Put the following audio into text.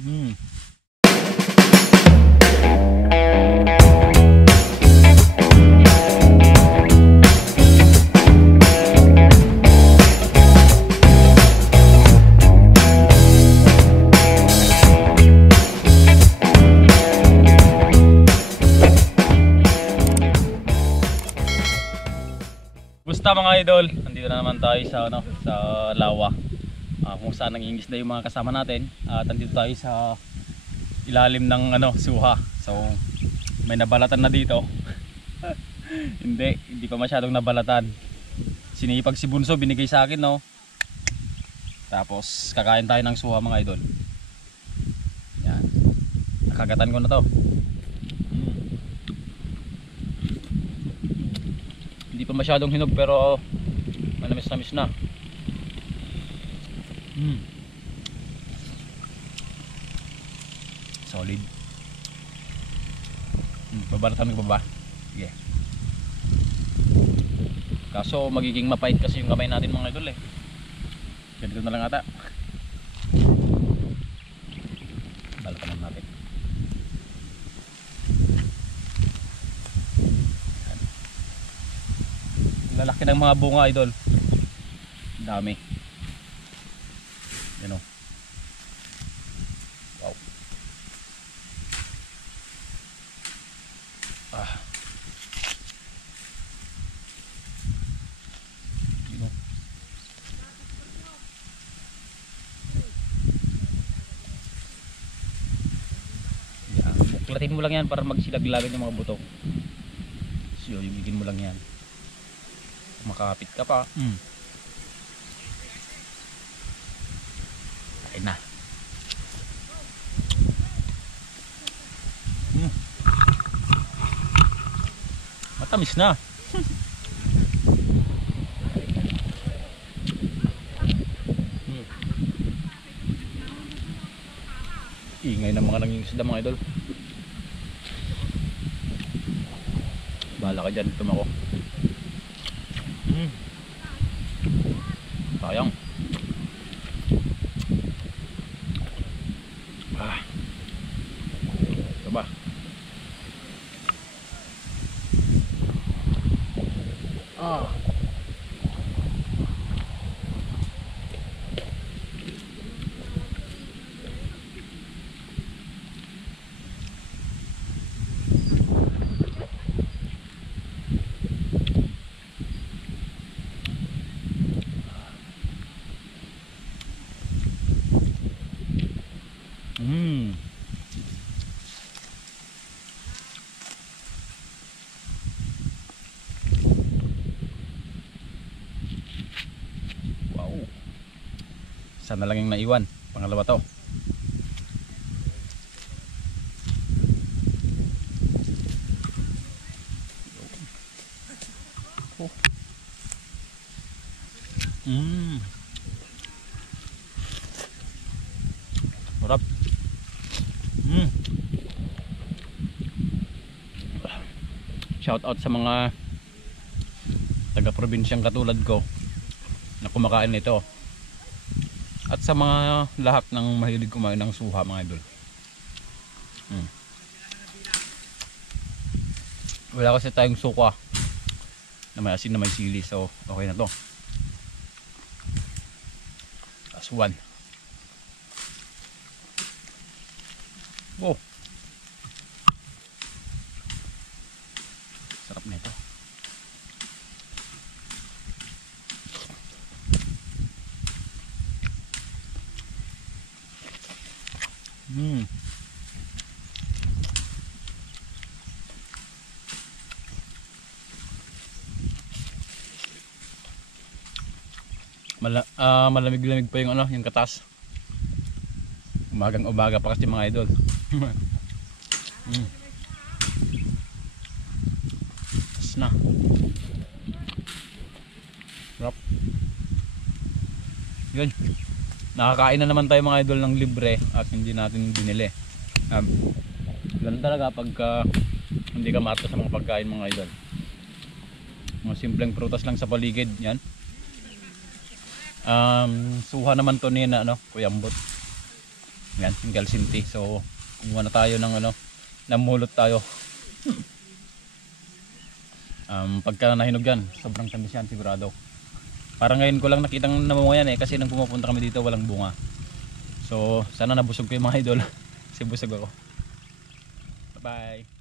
Mm. Basta mga idol, nandito na naman tayo sa sa lawa. Kung saan nangingisda yung mga kasama natin. At nandito tayo sa ilalim ng suha. So may nabalatan na dito. hindi pa masyadong nabalatan. Sinipag si Bunso, binigay sa akin, no. Tapos kakain tayo ng suha mga idol. Yan. Nakagatan ko na to. Hindi pa masyadong hinog pero manamis-namis na. Solid. Babalatan ko pa ba? Sige. Kaso magiging mapait kasi yung kamay natin mga idol eh. Ganito na lang ata. Balatan natin. Lalaki ng mga bunga idol. Dami. Yan o. Wow. Yan o. Yan. Buklatin mo lang yan para magsilaglagan yung mga buto. So yung gigin mo lang yan. Makakapit ka pa. Kain na. Matamis na. Ingay ng mga nangingisda mga idol. Bahala ka dyan, tumako. Sayang. Ito ba? Wow. Isa na lang yung naiwan. Pangalawa to. Sarap. Shout out sa mga taga-probinsyang katulad ko na kumakain nito. At sa mga lahat ng mahilig kumain ng suha mga idol. Wala kasi tayong suka na may asin na may sili, so okay na to. Last one. Oh. Sarap na ito. Malamig-lamig pa yung yung katas. Umagang-umaga pa kasi mga idol. Tas na. Sarap. Yun. Nakakain na naman tayo mga idol ng libre at hindi natin binili. Ganun talaga pagka hindi ka maatas sa mga pagkain mga idol. Mga simpleng prutas lang sa paligid, yan. Suha naman to ni Kuya Ambot. Yan, yung calcium tea. So kumuha na tayo ng ano, namulot tayo. Pagka nahinog yan, sobrang tamis yan sigurado. Parang ngayon ko lang nakitang namunga yan kasi nang pumupunta kami dito walang bunga. So sana nabusog ko yung mga idol. Kasi busog ako. Bye bye.